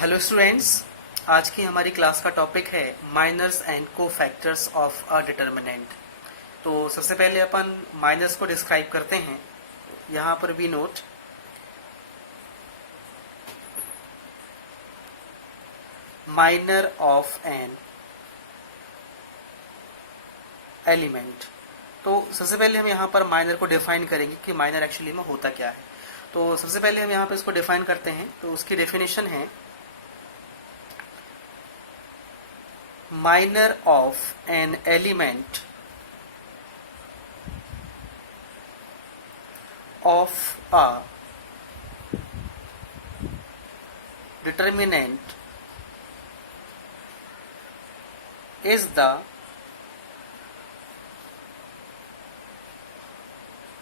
Hello students, आज की हमारी क्लास का टॉपिक है minors and cofactors of a determinant. तो सबसे पहले अपन माइनर्स को डिस्क्राइब करते हैं। यहाँ पर भी note, minor of an element. तो सबसे पहले हम यहाँ पर माइनर को डिफाइन करेंगे कि माइनर एक्चुअली में होता क्या है। तो सबसे पहले हम यहाँ पर इसको डिफाइन करते हैं। तो उसकी डेफिनेशन है minor of an element of a determinant is the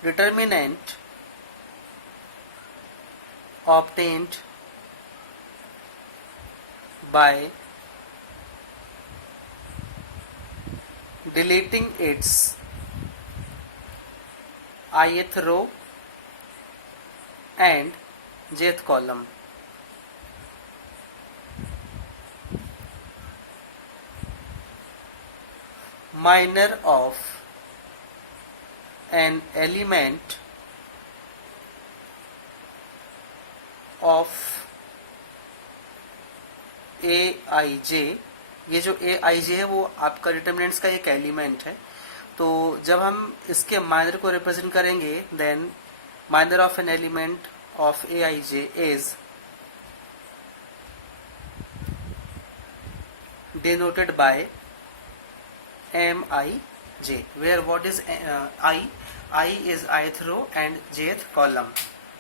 determinant obtained by deleting its ith row and jth column. Minor of an element of Aij, ये जो Aij है वो आपका डिटर्मिनेंट्स का एक एलिमेंट है। तो जब हम इसके माइनर को रिप्रेजेंट करेंगे, then minor of an element of Aij is denoted by Mij, where what is I is ith row and jth column.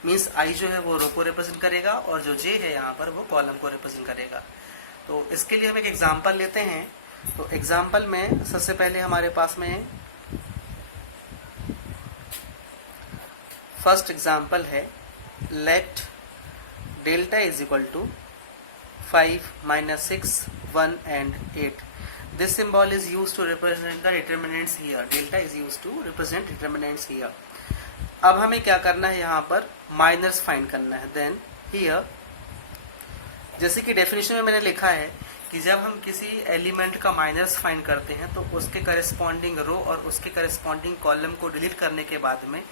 Means I जो है वो रो को रिप्रेजेंट करेगा और जो J है यहाँ पर वो कॉलम को रिप्रेजेंट करेगा। तो इसके लिए हम एक एग्जाम्पल लेते हैं। तो एग्जाम्पल में सबसे पहले हमारे पास में फर्स्ट एग्जाम्पल है, let delta is equal to 5, -6, 1 and 8. This symbol is used to represent the determinants here. Delta is used to represent determinants here. अब हमें क्या करना है, यहाँ पर माइनर्स फाइंड करना है। देन हियर, जैसे कि डेफिनेशन में मैंने लिखा है कि जब हम किसी एलिमेंट का माइनर्स फाइंड करते हैं तो उसके करस्पॉन्डिंग रो और उसके करस्पॉन्डिंग कॉलम को डिलीट करने के बाद में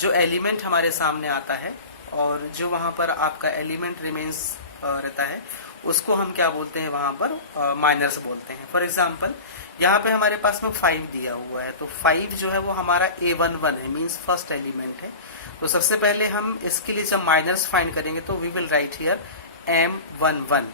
जो एलिमेंट हमारे सामने आता है और जो वहाँ पर आपका एलिमेंट रिमेन्स रहता है उसको हम क्या बोलते हैं, वहाँ पर माइनर्स बोलते हैं। फॉर एग्जाम्पल यहाँ पे हमारे पास में 5 दिया हुआ है। तो 5 जो है वो हमारा A11 है, मीन्स फर्स्ट एलिमेंट है। तो सबसे पहले हम इसके लिए जब माइनर्स फाइंड करेंगे तो we will right here M11।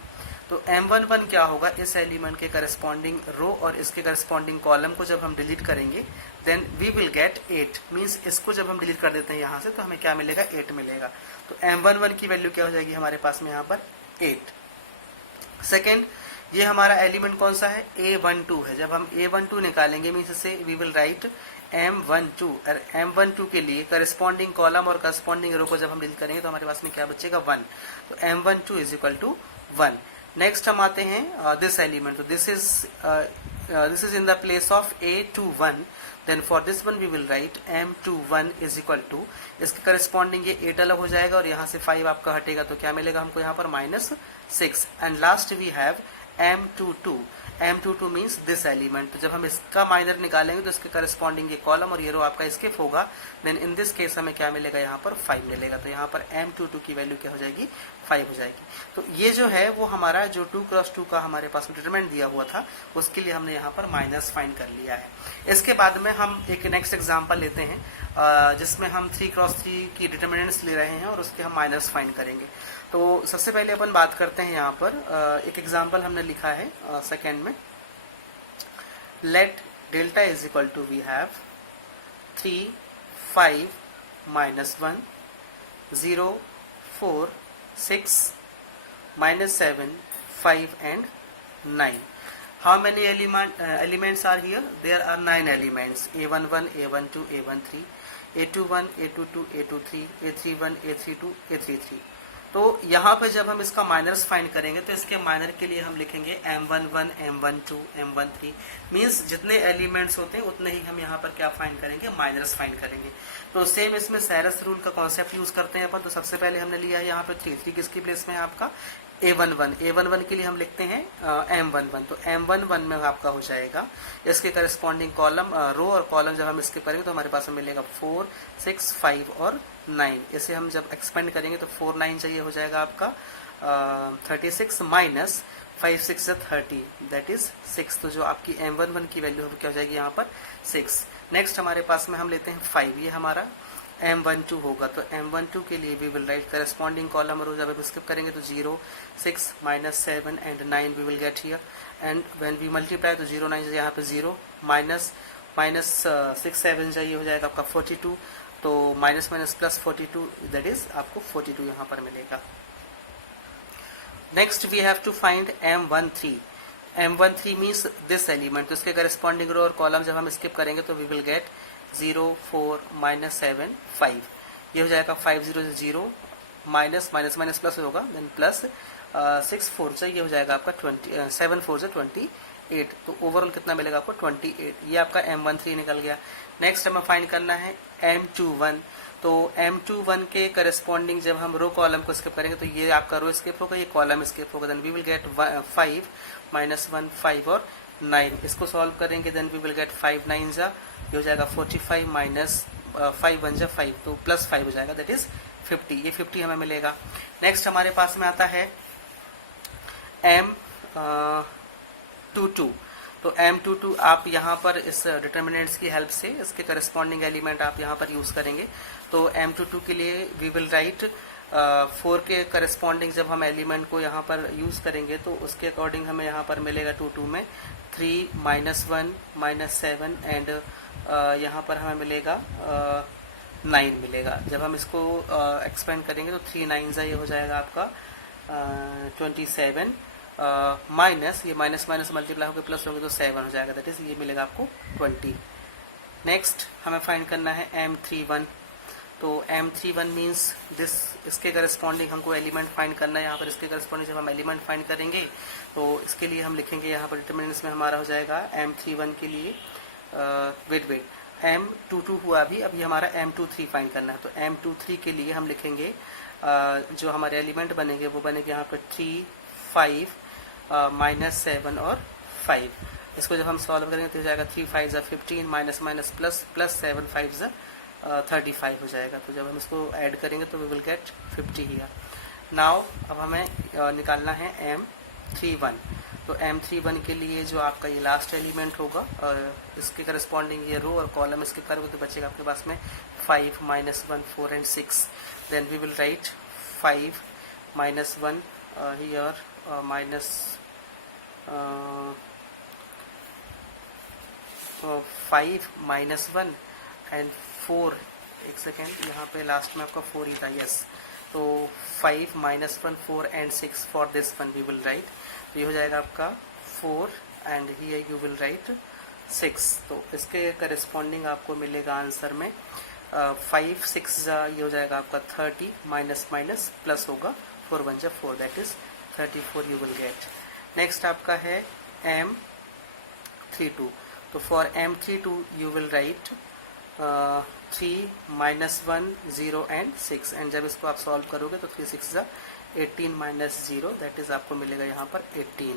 तो M11 क्या होगा, इस एलिमेंट के करस्पॉन्डिंग रो और इसके करस्पॉन्डिंग कॉलम को जब हम डिलीट करेंगे then we will get 8। Means इसको जब हम डिलीट कर देते हैं यहाँ से तो हमें क्या मिलेगा, 8 मिलेगा। तो M11 की वैल्यू क्या हो जाएगी हमारे पास में यहाँ पर 8। सेकेंड, ये हमारा एलिमेंट कौन सा है, A12 है। जब हम A12 निकालेंगे मीन्स से वी विल राइट M12 और M12 के लिए करस्पॉन्डिंग कॉलम और करस्पॉन्डिंग रो को जब हम डिलीट करेंगे तो हमारे पास में क्या बचेगा, 1। तो M12 is equal to 1। Next हम आते हैं दिस एलिमेंट। तो this is in the place of A21। Then for this one we will write M21 is equal to, इसके करस्पॉन्डिंग ये 8 अलग हो जाएगा और यहाँ से 5 आपका हटेगा तो क्या मिलेगा हमको यहाँ पर -6। And last we have M22। M22 means this element. तो जब हम इसका माइनर निकालेंगे तो इसके करस्पॉन्डिंग ये कॉलम और ये रो आपका स्किप होगा। देन इन दिस केस हमें क्या मिलेगा, यहाँ पर 5 मिलेगा। तो यहाँ पर M22 की वैल्यू क्या हो जाएगी, 5 हो जाएगी। तो ये जो है वो हमारा जो 2x2 का हमारे पास डिटरमिनेंट दिया हुआ था उसके लिए हमने यहाँ पर माइनस फाइंड कर लिया है। इसके बाद में हम एक नेक्स्ट एग्जाम्पल लेते हैं जिसमें हम 3x3 की डिटरमिनेंट्स ले रहे हैं और उसके हम माइनस फाइंड करेंगे। तो सबसे पहले अपन बात करते हैं, यहाँ पर एक एग्जाम्पल हमने लिखा है सेकेंड में, let delta is equal to we have 3, 5, -1, 0, 4, 6, -7, 5 and 9. How many elements are here? There are 9 elements, A11, A12, A13, A21, A22, A23, A31, A32, A33। तो यहाँ पे जब हम इसका माइनर्स फाइंड करेंगे तो इसके माइनर के लिए हम लिखेंगे M11, M12, M13। मीन्स जितने एलिमेंट्स होते हैं उतने ही हम यहाँ पर क्या फाइंड करेंगे, माइनर्स फाइंड करेंगे। तो सेम इसमें सैरस रूल का कॉन्सेप्ट यूज करते हैं अपन। तो सबसे पहले हमने लिया है यहाँ पे 3 किसकी प्लेस में है आपका A11 के लिए हम लिखते हैं M11, तो M11 में आपका हो जाएगा इसके करस्पॉन्डिंग कॉलम, रो और कॉलम जब हम स्किप करेंगे तो हमारे पास में मिलेगा 4, 6, 5 और 9। इसे हम जब एक्सपेंड करेंगे तो 4, 9 चाहिए हो जाएगा आपका 36 माइनस 5, 6 से 30 दैट इज 6। तो जो आपकी M11 की वैल्यू क्या हो जाएगी यहाँ पर 6। नेक्स्ट हमारे पास में हम लेते हैं 5, ये हमारा M12 होगा। तो M12 के लिए we will write corresponding column row, जब स्किप करेंगे तो 0, 6, minus 7 and 9 we will get here, and when we multiply तो 0, 9 यहाँ पे 0, माइनस 6, 7 चाहिए हो जाएगा आपका 42, तो माइनस प्लस 42 दैट इज आपको 42 यहाँ पर मिलेगा। Next we have to find M13। M13 means this element, तो इसके करस्पॉन्डिंग रो और कॉलम जब हम स्किप करेंगे तो वी विल गेट 0, 4, माइनस 7, 5, ये हो जाएगा 5, 0, 0, माइनस प्लस होगा, देन प्लस 6, 4 से ये हो जाएगा आपका 7, 4 से 28, तो ओवरऑल कितना मिलेगा आपको 28। ये आपका M13 निकल गया। नेक्स्ट हमें फाइंड करना है M21, तो M21 के करस्पॉन्डिंग जब हम रो कॉलम को स्किप करेंगे तो ये आपका रो स्किप होगा, ये कॉलम स्किप होगा, then we will get 5, minus 1, 5 और 9। इसको सॉल्व करेंगे देन वी विल गेट 5, 9 जा ये हो जाएगा 45 माइनस 5, 1 जा 5, तो प्लस 5 हो जाएगा दैट इज 50, ये 50 हमें मिलेगा। नेक्स्ट हमारे पास में आता है M22, तो M22 आप यहाँ पर इस डिटर्मिनेंट्स की हेल्प से इसके करस्पॉन्डिंग एलिमेंट आप यहाँ पर यूज करेंगे। तो M22 के लिए वी विल राइट 4 के करस्पॉन्डिंग जब हम एलिमेंट को यहाँ पर यूज करेंगे तो उसके अकॉर्डिंग हमें यहाँ पर मिलेगा 22 में 3, माइनस 1, माइनस 7 एंड यहाँ पर हमें मिलेगा 9 मिलेगा। जब हम इसको एक्सपेंड करेंगे तो 3, 9 ये हो जाएगा आपका 27, माइनस ये माइनस मल्टीप्लाई होकर प्लस होगा तो 7 हो जाएगा, दैट इज ये मिलेगा आपको 20। नेक्स्ट हमें फाइंड करना है M31, तो M31 मीन्स दिस, इसके करस्पॉन्डिंग हमको एलिमेंट फाइंड करना है। यहाँ पर इसके करस्पॉन्डिंग जब हम एलिमेंट फाइंड करेंगे तो इसके लिए हम लिखेंगे यहाँ पर डिटरमिनेंट्स में हमारा हो जाएगा M31 के लिए वेट M22 हुआ अभी हमारा M23 फाइंड करना है। तो M23 के लिए हम लिखेंगे जो हमारे एलिमेंट बनेंगे वो बनेंगे यहाँ पर 3, 5, माइनस 7 और 5। इसको जब हम सॉल्व करेंगे तो हो जाएगा 3, 5 जा 15, माइनस प्लस 7, 5 जा 35 हो जाएगा। तो जब हम इसको ऐड करेंगे तो we will get 50 here. Now अब हमें निकालना है M31, तो M31 के लिए जो आपका ये लास्ट एलिमेंट होगा इसके करस्पॉन्डिंग ये रो और कॉलम इसके करोगे तो बचेगा आपके पास में 5, minus 1, 4 and 6, then we will write 5, minus 1 here, minus 5, minus 1 and 4, एक सेकेंड यहाँ पे लास्ट में आपका 4 ही था, यस, तो 5, minus 1, 4 and 6 for this one we will write, ये हो जाएगा आपका 4 and here you will write 6। तो इसके करस्पॉन्डिंग आपको मिलेगा आंसर में 5, 6 ये हो जाएगा आपका 30, माइनस प्लस होगा 4, 1 जा 4 that is 34 you will gate. Next आपका है M32, तो for M32 you will right 3, minus 1, 0 and 6, and जब इसको आप सॉल्व करोगे तो 3, 6 जा 18 माइनस 0 दैट इज आपको मिलेगा यहाँ पर 18।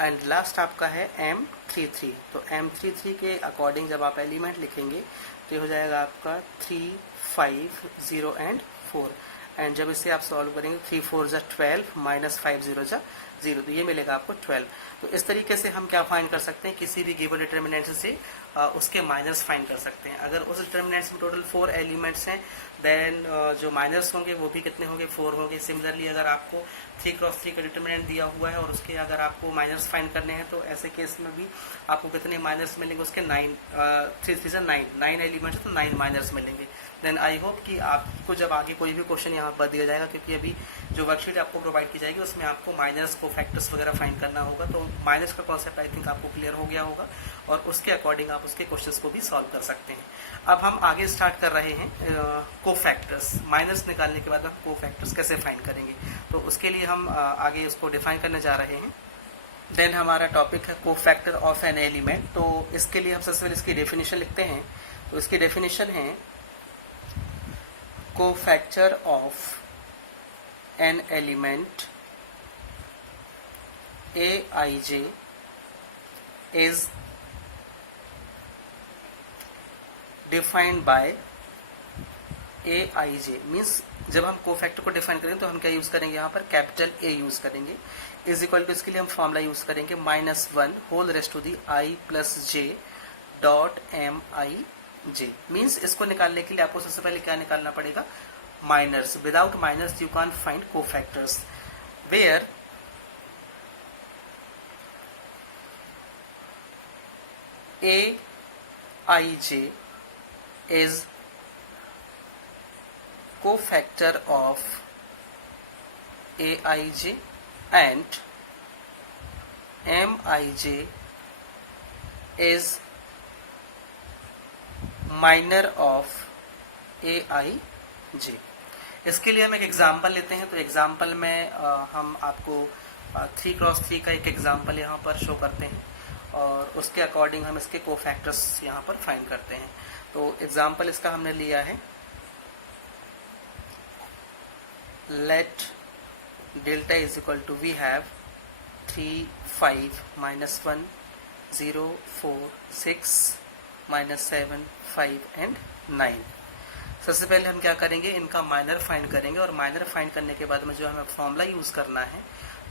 एंड लास्ट आपका है M33, तो M33 के अकॉर्डिंग जब आप एलिमेंट लिखेंगे तो ये हो जाएगा आपका 3, 5, 0 एंड 4, एंड जब इसे आप सॉल्व करेंगे 3, 4 जा 12, माइनस 5, 0 जा 0, तो ये मिलेगा आपको 12। तो इस तरीके से हम क्या फाइंड कर सकते हैं, किसी भी गिवन डिटर्मिनेंट से उसके माइनस फाइंड कर सकते हैं। अगर उस डिटर्मिनेंट्स में टोटल 4 एलिमेंट्स हैं देन जो माइनस होंगे वो भी कितने होंगे, 4 होंगे। सिमिलरली अगर आपको 3x3 का डिटर्मिनेंट दिया हुआ है और उसके अगर आपको माइनस फाइंड करने हैं तो ऐसे केस में भी आपको कितने माइनस मिलेंगे, उसके 9 एलिमेंट्स तो 9 माइनस मिलेंगे। देन आई होप कि आपको जब आगे कोई भी क्वेश्चन यहाँ पर दिया जाएगा, क्योंकि अभी जो वर्कशीट आपको प्रोवाइड की जाएगी उसमें आपको माइनस को फैक्टर्स वगैरह फाइंड करना होगा, तो माइनस का कॉन्सेप्ट आई थिंक आपको क्लियर हो गया होगा और उसके अकॉर्डिंग आप उसके क्वेश्चंस को भी सॉल्व कर सकते हैं। अब हम आगे स्टार्ट कर रहे हैं कोफैक्टर्स। माइनस निकालने के बाद हम कोफैक्टर्स कैसे फाइंड करेंगे, तो उसके लिए हम आगे उसको डिफाइन करने जा रहे हैं। देन हमारा टॉपिक है कोफैक्टर ऑफ एन एलिमेंट। तो इसके लिए हम सबसे पहले इसकी डेफिनेशन लिखते हैं। तो इसकी डेफिनेशन है cofactor of an element aij is defined by aij means जब हम कोफैक्टर को डिफाइन करेंगे तो हम क्या यूज करेंगे, यहाँ पर कैपिटल ए यूज करेंगे, इज इक्वल टू इसके लिए हम फॉर्मूला यूज करेंगे -1 whole raised to the I plus J dot M I J. Means इसको निकालने के लिए आपको सबसे पहले क्या निकालना पड़ेगा, minors. Without minors you can find cofactors, where A I J is cofactor of aij and mij is minor of aij। इसके लिए हम एक एग्जांपल लेते हैं। तो एग्जांपल में हम आपको 3x3 का एक एग्जांपल यहाँ पर शो करते हैं और उसके अकॉर्डिंग हम इसके कोफैक्टर्स यहाँ पर फाइंड करते हैं। तो एग्जांपल इसका हमने लिया है, let delta is equal to we have 3 5 minus 1 0 4 6 minus 7 5 and 9। सबसे पहले हम क्या करेंगे, इनका माइनर फाइंड करेंगे और माइनर फाइंड करने के बाद में जो हमें फॉर्मूला यूज करना है,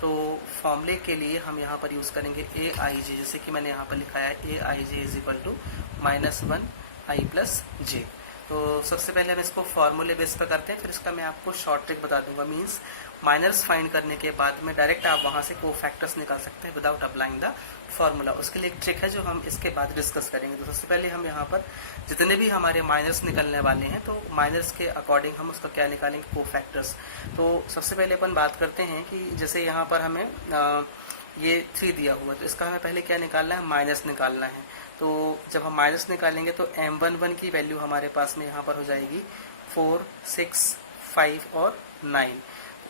तो फॉर्मूले के लिए हम यहाँ पर यूज करेंगे ए आई जे, जैसे कि मैंने यहाँ पर लिखा है a I J is equal to -1 i plus j. तो सबसे पहले हम इसको फॉर्मूले बेस पर करते हैं, फिर इसका मैं आपको शॉर्ट ट्रिक बता दूंगा। मींस माइनर्स फाइंड करने के बाद में डायरेक्ट आप वहां से कोफैक्टर्स निकाल सकते हैं विदाउट अप्लाइंग द फॉर्मूला। उसके लिए एक ट्रिक है जो हम इसके बाद डिस्कस करेंगे। तो सबसे पहले हम यहाँ पर जितने भी हमारे माइनर्स निकलने वाले हैं, तो माइनर्स के अकॉर्डिंग हम उसका क्या निकालेंगे, कोफैक्टर्स। तो सबसे पहले अपन बात करते हैं कि जैसे यहाँ पर हमें ये 3 दिया हुआ, तो इसका हमें पहले क्या निकालना है, माइनस निकालना है। तो जब हम माइनस निकालेंगे तो m11 की वैल्यू हमारे पास में यहाँ पर हो जाएगी 4 6 5 और 9।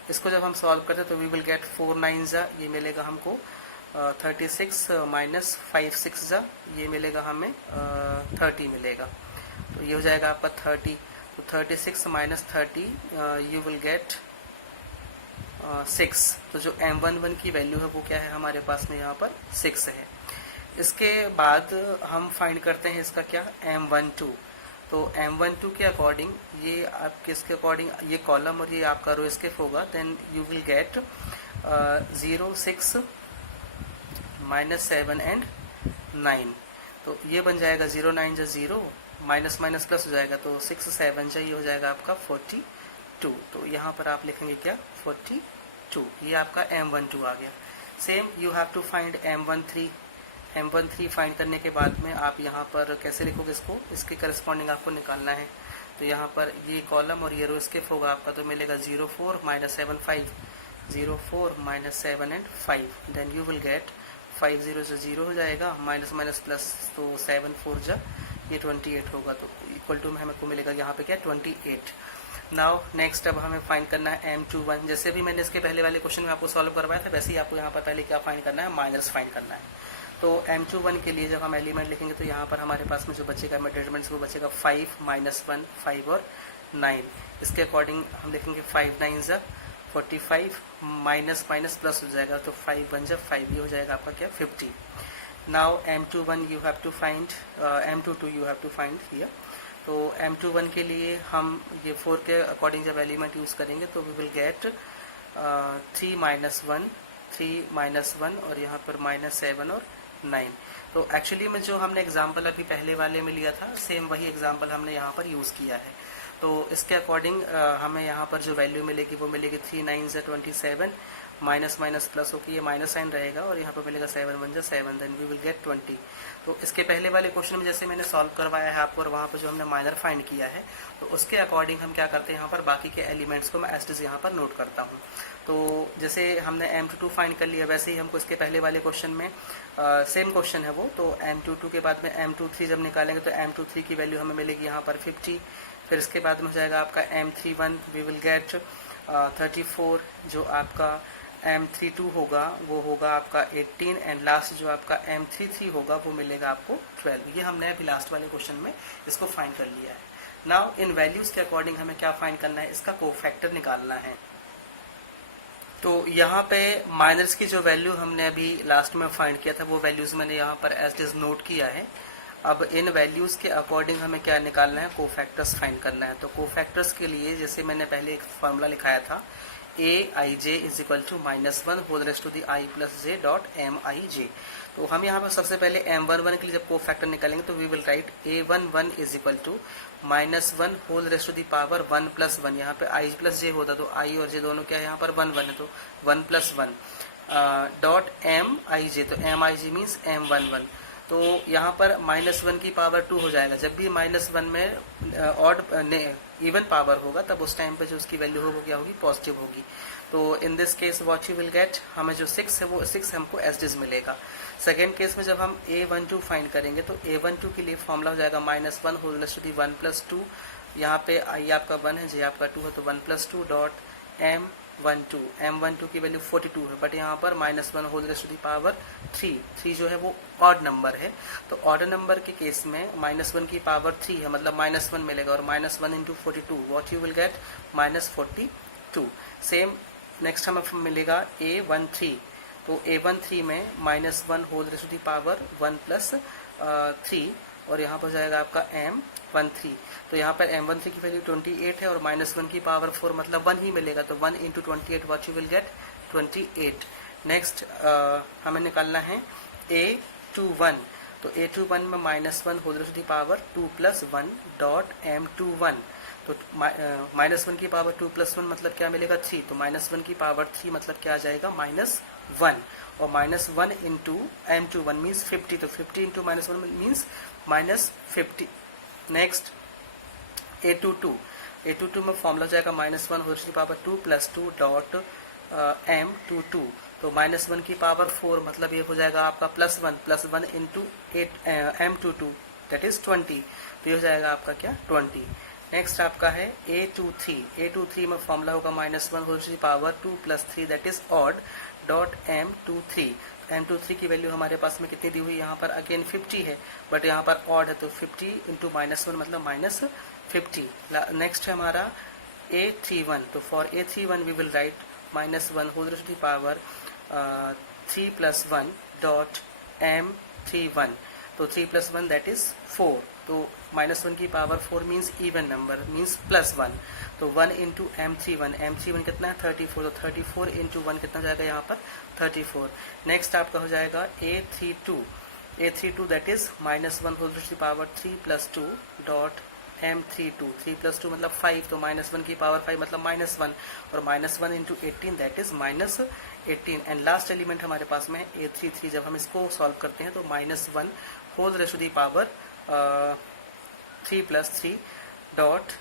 इसको जब हम सॉल्व करते हैं तो वी विल गेट 4 9 जा, ये मिलेगा हमको 36 माइनस 5 6 जा, ये मिलेगा हमें 30 मिलेगा। तो ये हो जाएगा आपका 30। तो 36 माइनस 30 यू विल गेट 6। तो जो m11 की वैल्यू है वो क्या है हमारे पास में यहाँ पर 6 है। इसके बाद हम फाइंड करते हैं इसका क्या, m12। तो m12 के अकॉर्डिंग ये आपके इसके अकॉर्डिंग ये कॉलम और ये आपका रो स्किप होगा, then you will get 0 6 -7 and 9। तो ये बन जाएगा 0 9 जा 0, माइनस माइनस प्लस हो जाएगा, तो 6 7 जा, ये हो जाएगा आपका 42। तो यहाँ पर आप लिखेंगे क्या, 42। ये आपका m12 आ गया। Same you have to find m13 find करने के बाद में आप यहाँ पर कैसे लिखोगे इसको, इसके करस्पॉन्डिंग आपको निकालना है। तो यहाँ पर ये कॉलम और ये रो स्किप होगा आपका, तो मिलेगा 0 4 -7 5, 0 4 -7 and 5, then you will get 5 0 से 0 हो जाएगा, माइनस माइनस प्लस, तो 7 4 जा, ये 28 होगा। तो इक्वल टू में हमको मिलेगा यहाँ पे क्या, 28। नाउ नेक्स्ट अब हमें फाइंड करना है m21। जैसे भी मैंने इसके पहले वाले क्वेश्चन में आपको सॉल्व करवाया था, वैसे ही आपको यहाँ पर पहले क्या फाइंड करना है, माइनस फाइंड करना है। तो m21 के लिए जब हम एलिमेंट लिखेंगे तो यहाँ पर हमारे पास में जो बचेगा मेजरमेंट्स वो बचेगा 5 -1 5 और 9। इसके अकॉर्डिंग हम लिखेंगे 5 9 जा 45, माइनस माइनस प्लस हो जाएगा, तो 5 1 जा 5, ये हो जाएगा आपका क्या, 50। Now m21 you have to find, m22 you have to find here. तो m21 के लिए हम ये 4 के अकॉर्डिंग जब एलिमेंट यूज करेंगे तो वी विल गेट 3 -1 3 -1 और यहाँ पर -7 और 9। तो एक्चुअली में जो हमने एग्जाम्पल अभी पहले वाले में लिया था, सेम वही एग्जाम्पल हमने यहाँ पर यूज किया है। तो इसके अकॉर्डिंग हमें यहाँ पर जो वैल्यू मिलेगी वो मिलेगी 3 9 जा 27, माइनस माइनस प्लस होकर ये माइनस साइन रहेगा और यहाँ पर मिलेगा 7 1 जा 7, देन वी विल गेट 20। तो इसके पहले वाले क्वेश्चन में जैसे मैंने सॉल्व करवाया है आपको और वहाँ पर जो हमने माइनर फाइंड किया है, तो उसके अकॉर्डिंग हम क्या करते हैं, यहाँ पर बाकी के एलिमेंट्स को मैं एज इट इज यहाँ पर नोट करता हूँ। तो जैसे हमने m22 फाइंड कर लिया, वैसे ही हमको इसके पहले वाले क्वेश्चन में सेम क्वेश्चन है वो। तो m22 के बाद में m23 जब निकालेंगे तो m23 की वैल्यू हमें मिलेगी यहाँ पर 50। फिर इसके बाद में हो जाएगा आपका m31, वी विल गेट 34। जो आपका m32 होगा वो होगा आपका 18 एंड लास्ट जो आपका m33 होगा वो मिलेगा आपको 12। ये हमने अभी लास्ट वाले क्वेश्चन में इसको फाइंड कर लिया है। नाउ इन वैल्यूज के अकॉर्डिंग हमें क्या फाइंड करना है, इसका कोफैक्टर निकालना है। तो यहाँ पे माइनस की जो वैल्यू हमने अभी लास्ट में फाइंड किया था वो वैल्यूज मैंने यहाँ पर एज इट इज नोट किया है। अब इन वैल्यूज के अकॉर्डिंग हमें क्या निकालना है, कोफैक्टर्स फाइंड करना है। तो कोफैक्टर्स के लिए जैसे मैंने पहले एक फॉर्मूला लिखाया था, aij is equal to -1 whole raise to the i plus j dot mij। तो हम यहाँ पर सबसे पहले m11 के लिए जब कोफैक्टर निकालेंगे तो we will write a11 is equal to -1 whole raise to the power 1 plus 1। यहाँ पे i प्लस j होता तो i और j दोनों क्या है, यहाँ पर 1 1 है तो 1 प्लस 1 डॉट mij। तो mij मीन्स m11। तो यहाँ पर -1 की पावर 2 हो जाएगा। जब भी -1 में ऑड इवन पावर होगा तब उस टाइम पे जो उसकी वैल्यू होगी क्या होगी, पॉजिटिव होगी। तो in this case what you will gate, हमें जो 6 है वो 6 हमको एज इट इज मिलेगा। सेकेंड केस में जब हम a12 फाइंड करेंगे तो a12 के लिए फॉर्मूला हो जाएगा -1 whole raise to the 1 plus 2। यहाँ पे i आपका 1 है, j आपका 2 है तो 1 प्लस 2 डॉट m12 की वैल्यू 42 है, बट यहाँ पर -1 whole raise to the power 3 जो है वो ऑड नंबर है। तो ऑड नंबर के केस में -1 की पावर 3 है, मतलब -1 मिलेगा और -1 into 42 what you will get -42। Same next हमें मिलेगा a13। तो a13 में -1 whole raise to the power 1 plus 3 और यहाँ पर जाएगा आपका m13। तो यहाँ पर m13 की वैल्यू 28 है और -1 की पावर 4 मतलब 1 ही मिलेगा, तो 1 into 28 what you will get 28। Next हमें निकालना है a21। तो a21 में -1 whole raise to the power 2 plus 1 dot m21। तो -1 की पावर 2 प्लस 1 मतलब क्या मिलेगा, 3। तो -1 की पावर 3 मतलब क्या आ जाएगा, -1 और -1 इंटू m21 मीन्स 50। तो 50 इंटू -1 मीन्स -50। नेक्स्ट a22 में फॉर्मूला जाएगा -1 whole to the power 2 plus 2 dot m22। तो -1 की पावर 4 मतलब ये हो जाएगा आपका +1 इंटू m22 दैट इज 20। तो ये हो जाएगा आपका क्या, 20। नेक्स्ट आपका है a23 में फॉर्मूला होगा -1 whole to the power 2 plus 3 that is odd dot m23 की वैल्यू हमारे पास में कितनी दी हुई है, यहाँ पर अगेन 50 है बट यहाँ पर ऑड है तो 50 इंटू -1 मतलब -50। नेक्स्ट है हमारा a31। तो for a31 we will write -1 whole to the power 3 plus 1 dot m31। तो 3 प्लस 1 दैट इज 4। तो -1 की power 4 means even number means +1। तो 1 इंटू m31 कितना है, 34। तो 34 इंटू 1 कितना जाएगा यहाँ पर, 34। नेक्स्ट आपका हो जाएगा a32 that is -1 whole to the power 3 plus 2 dot m32। 3 plus 2 मतलब 5। तो -1 की पावर 5 मतलब -1 और -1 into 18 that is -18। And last element हमारे पास में है a33। जब हम इसको सॉल्व करते हैं तो -1 whole raise to the power 3 plus 3 dot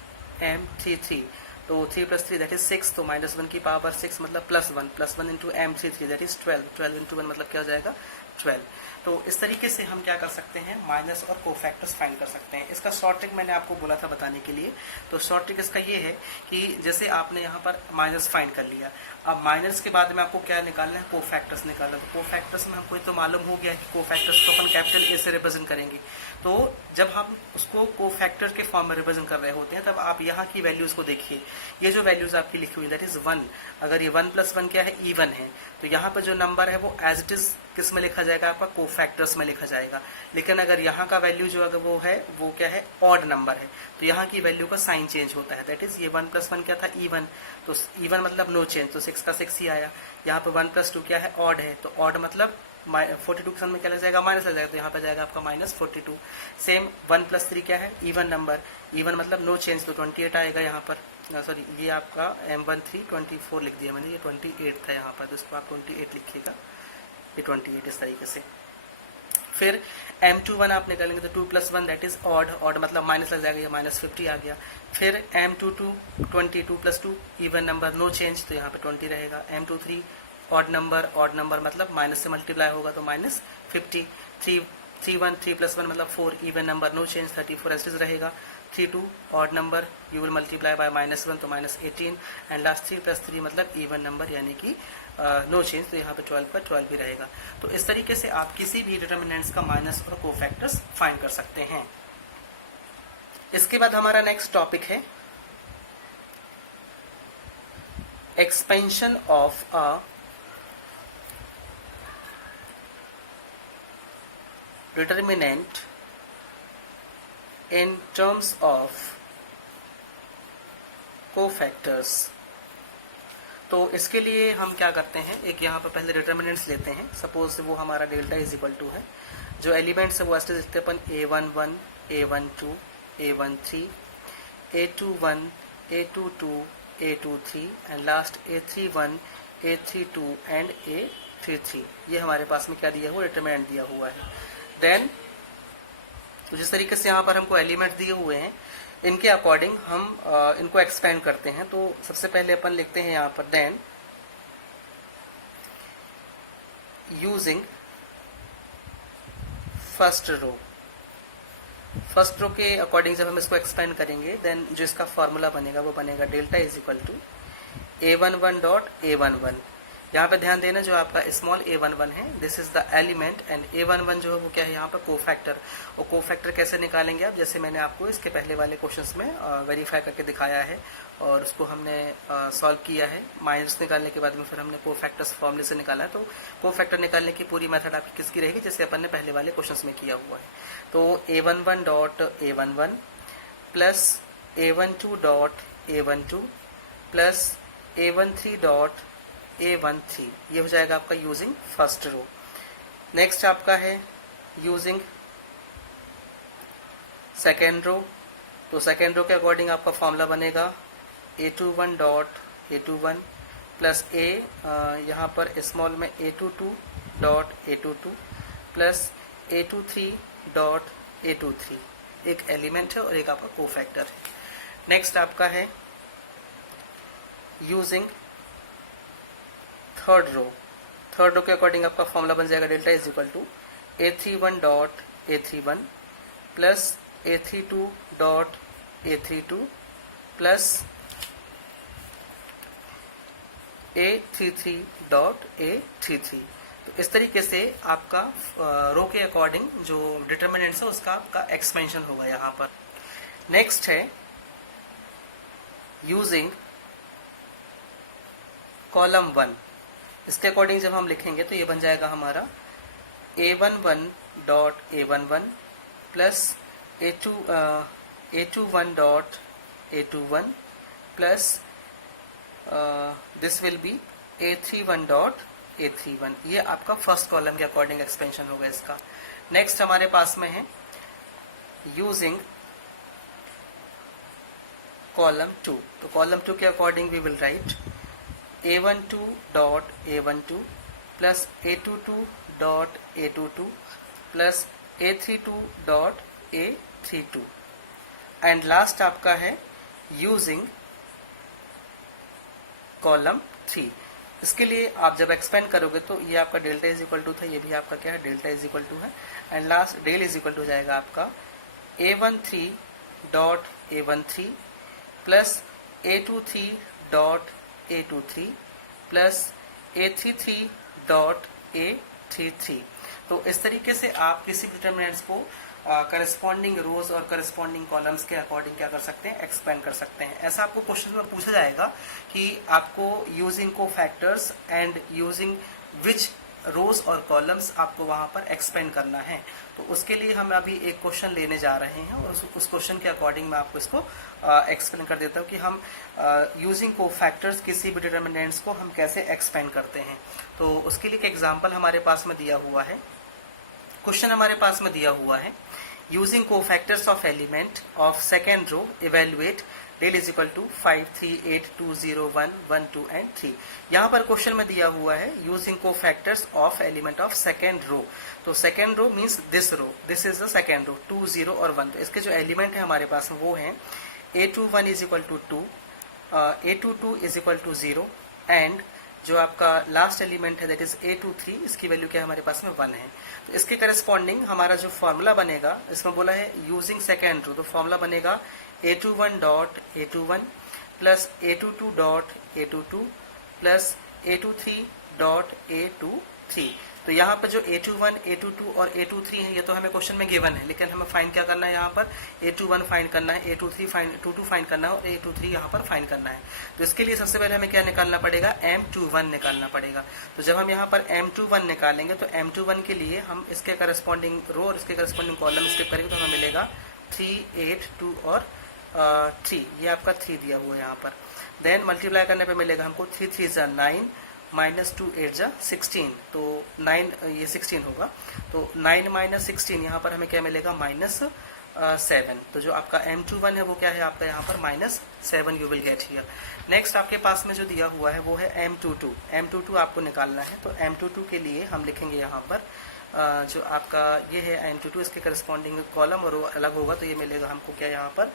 m33। तो 3 प्लस 3 दैट इज 6। तो -1 की पावर 6 मतलब +1 into m33 that is 12 into 1 मतलब क्या हो जाएगा, 12। तो इस तरीके से हम क्या कर सकते हैं, माइनस और कोफैक्टर्स फाइंड कर सकते हैं। इसका शॉर्ट ट्रिक मैंने आपको बोला था बताने के लिए। तो शॉर्ट ट्रिक इसका ये है कि जैसे आपने यहाँ पर माइनस फाइंड कर लिया, अब माइनस के बाद में आपको क्या निकालना है, कोफैक्टर्स निकालना है। तो कोफैक्टर्स में हमको तो मालूम हो गया कि कोफैक्टर्स को अपन कैपिटल ए से रिप्रेजेंट करेंगे। तो जब हम उसको कोफैक्टर के फॉर्म में रिप्रेजेंट कर रहे होते हैं तब आप यहाँ की वैल्यूज को देखिए। ये जो वैल्यूज आपकी लिखी हुई दैट इज 1। अगर ये 1 प्लस 1 क्या है, इवन है, तो यहाँ पर जो नंबर है वो एज इट इज किस में लिखा जाएगा, आपका कोफैक्टर्स में लिखा जाएगा। लेकिन अगर यहाँ का वैल्यू जो अगर वो है वो क्या है, ऑड नंबर है, तो यहाँ की वैल्यू का साइन चेंज होता है। दैट इज ये 1 प्लस 1 क्या था, इवन। तो इवन मतलब नो चेंज, तो 6 का 6 ही आया। यहाँ पे 1 प्लस 2 क्या है, ऑड है, तो ऑड मतलब 42 के साथ में क्या लग जाएगा, माइनस लग जाएगा, तो यहाँ पे जाएगा आपका -42। सेम 1 प्लस 3 क्या है, इवन नंबर, इवन मतलब नो चेंज, तो 28 आएगा यहाँ पर। सॉरी, ये आपका m13 24 लिख दिया मैंने, ये 28 था यहाँ पर, तो इसको आप 28 लिखिएगा, ये 28 इस तरीके से। फिर m21 आप निकालेंगे तो 2 plus 1 that is odd, odd मतलब माइनस लग जाएगा, ये -50 आ गया। फिर m22 22 plus 2 even number, no change, तो यहाँ पे 20 रहेगा। m23 ऑड नंबर मतलब माइनस से मल्टीप्लाई होगा तो -50। 31 3 प्लस 1 मतलब 4 इवन नंबर, नो चेंज, 34 ऐसे रहेगा। 32 odd number, you will multiply by -1 तो -18। एंड लास्ट 3 प्लस 3 मतलब इवन नंबर यानी कि नो चेंज, तो यहाँ पे 12 का 12 भी रहेगा। तो इस तरीके से आप किसी भी डिटर्मिनेंट्स का माइनस और कोफैक्टर्स फाइंड कर सकते हैं। इसके बाद हमारा नेक्स्ट टॉपिक है expansion of a determinant in terms of cofactors। तो इसके लिए हम क्या करते हैं, एक यहाँ पर पहले डिटर्मिनेंट्स लेते हैं। सपोज वो हमारा डेल्टा इज इक्वल टू है, जो एलिमेंट्स है वो ऐसे लिखते हैं अपन a11, a12, a13, a21, a22, a23 and last a31, a32 and a33। ये हमारे पास में क्या दिया हुआ, डिटर्मिनेंट दिया हुआ है। देन तो जिस तरीके से यहाँ पर हमको एलिमेंट दिए हुए हैं, इनके अकॉर्डिंग हम इनको एक्सपेंड करते हैं। तो सबसे पहले अपन लिखते हैं यहाँ पर then using first row. First row के अकॉर्डिंग जब हम इसको एक्सपेंड करेंगे, देन जो इसका फॉर्मूला बनेगा वो बनेगा delta is equal to a11 dot a11। यहाँ पे ध्यान देना, जो आपका स्मॉल a11 है this is the element and a11 जो है वो क्या है यहाँ पर कोफैक्टर। और कोफैक्टर कैसे निकालेंगे आप, जैसे मैंने आपको इसके पहले वाले क्वेश्चंस में वेरीफाई करके दिखाया है और उसको हमने सॉल्व किया है। माइनस निकालने के बाद में फिर हमने कोफैक्टर्स फॉर्मूले से निकाला है। तो कोफैक्टर निकालने की पूरी मेथड आपकी किसकी रहेगी, जैसे अपन ने पहले वाले क्वेश्चंस में किया हुआ है। तो a11 dot a11 plus a12 dot a12 plus a13 dot a13, ये हो जाएगा आपका यूजिंग फर्स्ट रो। नेक्स्ट आपका है यूजिंग सेकेंड रो। तो सेकेंड रो के अकॉर्डिंग आपका फॉर्मूला बनेगा a21 डॉट a21 प्लस यहाँ पर स्मॉल में a22 dot a22 plus a23 dot a23। एक एलिमेंट है और एक आपका कोफैक्टर है। नेक्स्ट आपका है using third row. Third row के अकॉर्डिंग आपका फॉर्मूला बन जाएगा delta is equal to a31 dot a31 plus a32 dot a32 plus a33 dot a33। तो इस तरीके से आपका रो के अकॉर्डिंग जो डिटर्मिनेंट्स है उसका आपका एक्सपेंशन होगा यहाँ पर। नेक्स्ट है यूजिंग कॉलम 1। इसके अकॉर्डिंग जब हम लिखेंगे तो ये बन जाएगा हमारा a11 dot a11 plus a21 dot a21 plus this will be a31 dot a31। ये आपका फर्स्ट कॉलम के अकॉर्डिंग एक्सपेंशन होगा इसका। नेक्स्ट हमारे पास में है यूजिंग कॉलम 2। तो कॉलम 2 के according we will write a12 dot a12 plus a22 dot a22 plus a32 dot a32 and last आपका है यूजिंग कॉलम 3। इसके लिए आप जब एक्सपेंड करोगे तो ये आपका डेल्टा इज इक्वल टू था, ये भी आपका क्या है डेल्टा इज इक्वल टू है and last del is equal to हो जाएगा आपका a13 dot a13 plus a23 dot a23 plus a33 dot a33। तो इस तरीके से आप किसी डिटर्मिनेंट्स को करस्पॉन्डिंग रोज और करस्पॉन्डिंग कॉलम्स के अकॉर्डिंग क्या कर सकते हैं, एक्सपेंड कर सकते हैं। ऐसा आपको क्वेश्चन में पूछा जाएगा कि आपको using cofactors and using which rows और कॉलम्स आपको वहां पर एक्सपेंड करना है। तो उसके लिए हम अभी एक क्वेश्चन लेने जा रहे हैं और उस क्वेश्चन के अकॉर्डिंग मैं आपको इसको एक्सप्लेन कर देता हूँ कि हम यूजिंग कोफैक्टर्स किसी भी डिटर्मिनेंट्स को हम कैसे एक्सपेंड करते हैं। तो उसके लिए एक एग्जांपल हमारे पास में दिया हुआ है, क्वेश्चन हमारे पास में दिया हुआ है using cofactors of element of second row evaluate del is equal to 5, 3, 8, 2, 0, 1, 1, 2 and 3। यहाँ पर क्वेश्चन में दिया हुआ है using cofactors of element of second row. तो second row means this row, this is the second row 2, 0 और 1। तो इसके जो एलिमेंट है हमारे पास में वो है a21 is equal to 2, a22 is equal to 0 and जो आपका लास्ट एलिमेंट है दैट इज a23, इसकी वैल्यू क्या है हमारे पास में 1 है। तो इसके करस्पॉन्डिंग हमारा जो फॉर्मूला बनेगा, इसमें बोला है यूजिंग सेकेंड रो, तो फॉर्मूला बनेगा a21 dot a21 plus a22 dot a22 plus a23 dot a23। तो यहाँ पर जो A21, A22 और A23 है ये तो हमें क्वेश्चन में गिवन है, लेकिन हमें फाइंड क्या करना है, यहाँ पर A21 फाइंड करना है, A22 फाइंड करना है और A23 यहाँ पर फाइंड करना है। तो इसके लिए सबसे पहले हमें क्या निकालना पड़ेगा, M21 निकालना पड़ेगा। तो जब हम यहाँ पर M21 निकालेंगे तो M21 के लिए हम इसके करस्पॉन्डिंग रो और इसके करस्पॉन्डिंग कॉलम स्किप करेंगे तो हमें मिलेगा 3, 8, 2 और 3, ये आपका 3 दिया हुआ है यहाँ पर। देन मल्टीप्लाई करने पे मिलेगा हमको 3 3 जा 9 माइनस 2 8 जा 16, तो 9 ये 16 होगा, तो 9 माइनस 16 यहाँ पर हमें क्या मिलेगा, -7। तो जो आपका M21 है वो क्या है आपका यहाँ पर -7 you will get here. Next आपके पास में जो दिया हुआ है वो है M22। M22 आपको निकालना है, तो M22 के लिए हम लिखेंगे यहाँ पर जो आपका ये है M22, इसके करस्पॉन्डिंग कॉलम और रो अलग होगा, तो ये मिलेगा हमको क्या यहाँ पर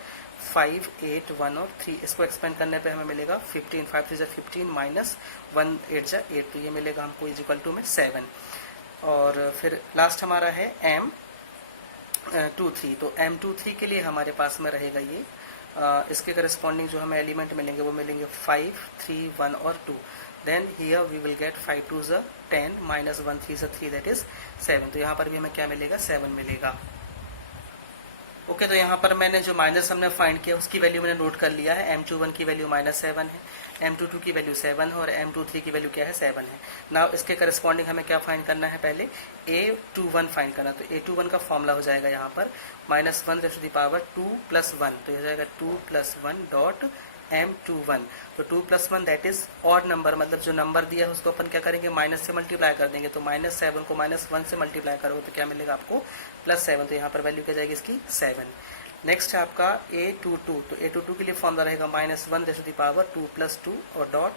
5, 8, 1 और 3। इसको एक्सपेंड करने पे हमें मिलेगा 15, 5 3 15 माइनस 1 8 8, तो ये मिलेगा हमको इक्वल टू में 7। और फिर लास्ट हमारा है M23। तो M23 के लिए हमारे पास में रहेगा ये इसके करस्पॉन्डिंग जो हमें एलिमेंट मिलेंगे वो मिलेंगे 5, 3, 1 और 2। Then here we will get 5 2 is 10 minus 1 3 is 3, that is 7। तो यहाँ पर भी हमें क्या मिलेगा, 7 मिलेगा। ओके, तो यहाँ पर मैंने जो माइनस हमने फाइंड किया उसकी वैल्यू मैंने नोट कर लिया है। M21 की वैल्यू -7 है, M22 की वैल्यू 7 है और M23 की वैल्यू क्या है, 7 है। नाउ इसके करस्पॉन्डिंग हमें क्या फाइंड करना है, पहले A21 फाइंड करना। तो A21 का फॉर्मूला हो जाएगा यहाँ पर -1 raised to the power 2 + 1, तो हो जाएगा 2 + 1 डॉट M21। तो 2 + 1 दैट इज ऑड नंबर, मतलब जो नंबर दिया है उसको अपन क्या करेंगे, माइनस से मल्टीप्लाई कर देंगे। तो -7 को -1 से मल्टीप्लाई करोगे तो क्या मिलेगा आपको, +7। तो यहाँ पर वैल्यू क्या जाएगी इसकी, 7। नेक्स्ट है आपका A22। तो A22 के लिए फॉर्मूला रहेगा -1 raised to the power 2 + 2 और डॉट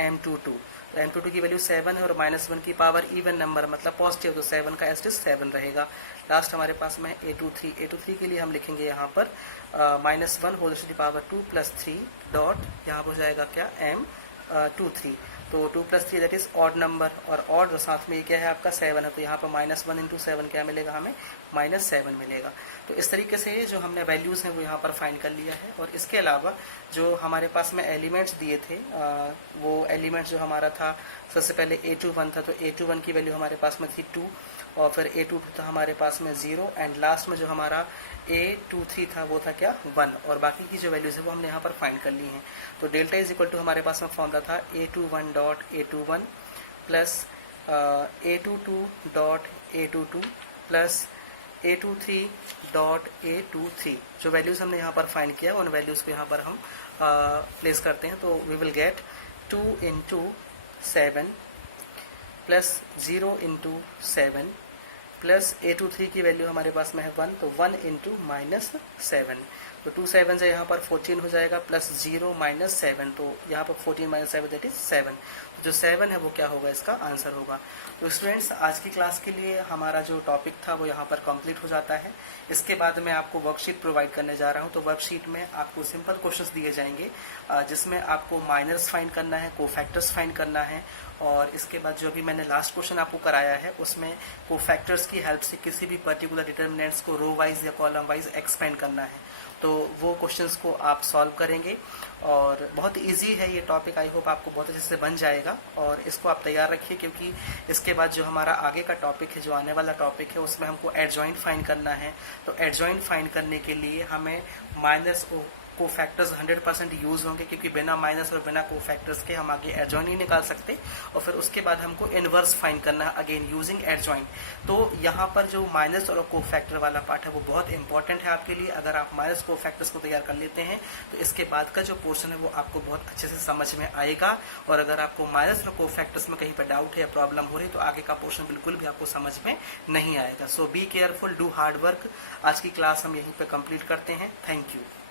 M22। तो M22 की वैल्यू 7 है और -1 की पावर इवन नंबर मतलब पॉजिटिव, तो 7 का एस्टिस 7 रहेगा। लास्ट हमारे पास में A23। A23 के लिए हम लिखेंगे यहाँ पर -1 whole to the power 2 + 3 dot यहाँ पर हो जाएगा क्या, M23। तो 2 + 3 दैट इज ऑड नंबर और ऑड साथ में ये क्या है आपका 7 है, तो यहाँ पर -1 × 7 क्या मिलेगा हमें, -7 मिलेगा। तो इस तरीके से जो हमने वैल्यूज हैं वो यहाँ पर फाइंड कर लिया है। और इसके अलावा जो हमारे पास में एलिमेंट्स दिए थे वो एलिमेंट्स जो हमारा था, सबसे पहले A21 था, तो A21 की वैल्यू हमारे पास में थी 2 और फिर A22 था हमारे पास में 0 एंड लास्ट में जो हमारा A23 था वो था क्या, 1। और बाकी की जो वैल्यूज है वो हमने यहाँ पर फाइंड कर ली हैं। तो डेल्टा इज इक्वल टू हमारे पास में फॉर्मूला था A21 dot A21 plus A22 dot A22 plus A23 dot A23। जो वैल्यूज हमने यहाँ पर फाइंड किया उन वैल्यूज को यहाँ पर हम प्लेस करते हैं। तो we will get 2 × 7 plus 0 × 7 plus A23 की वैल्यू हमारे पास में है 1, तो 1 × -7। तो 2 7 से यहाँ पर 14 हो जाएगा प्लस 0 -7, तो यहाँ पर 14 - 7 दैट इज 7। जो 7 है वो क्या होगा, इसका आंसर होगा। तो स्टूडेंट्स आज की क्लास के लिए हमारा जो टॉपिक था वो यहाँ पर कंप्लीट हो जाता है। इसके बाद मैं आपको वर्कशीट प्रोवाइड करने जा रहा हूँ। तो वर्कशीट में आपको सिंपल क्वेश्चंस दिए जाएंगे जिसमें आपको माइनर्स फाइंड करना है, कोफैक्टर्स फाइंड करना है और इसके बाद जो भी मैंने लास्ट क्वेश्चन आपको कराया है उसमें कोफैक्टर्स की हेल्प से किसी भी पर्टिकुलर डिटर्मिनेंट्स को रो वाइज या कॉलम वाइज एक्सपेंड करना है। तो वो क्वेश्चंस को आप सॉल्व करेंगे और बहुत इजी है ये टॉपिक। आई होप आपको बहुत अच्छे से बन जाएगा और इसको आप तैयार रखिए, क्योंकि इसके बाद जो हमारा आगे का टॉपिक है, जो आने वाला टॉपिक है, उसमें हमको एडजॉइंट फाइंड करना है। तो एडजॉइंट फाइंड करने के लिए हमें माइनस कोफैक्टर्स 100% यूज होंगे, क्योंकि बिना माइनस और बिना कोफैक्टर्स के हम आगे एडजॉइंट नहीं निकाल सकते। और फिर उसके बाद हमको इनवर्स फाइंड करना है अगेन यूजिंग एडजॉइंट। तो यहाँ पर जो माइनस और कोफैक्टर वाला पार्ट है वो बहुत इंपॉर्टेंट है आपके लिए। अगर आप माइनस कोफैक्टर्स को तैयार कर लेते हैं तो इसके बाद का जो पोर्शन है वो आपको बहुत अच्छे से समझ में आएगा। और अगर आपको माइनस और कोफैक्टर्स में कहीं पर डाउट है या प्रॉब्लम हो रही है तो आगे का पोर्शन बिल्कुल भी आपको समझ में नहीं आएगा। So be careful, do hard work. आज की क्लास हम यहीं पे कंप्लीट करते हैं। Thank you.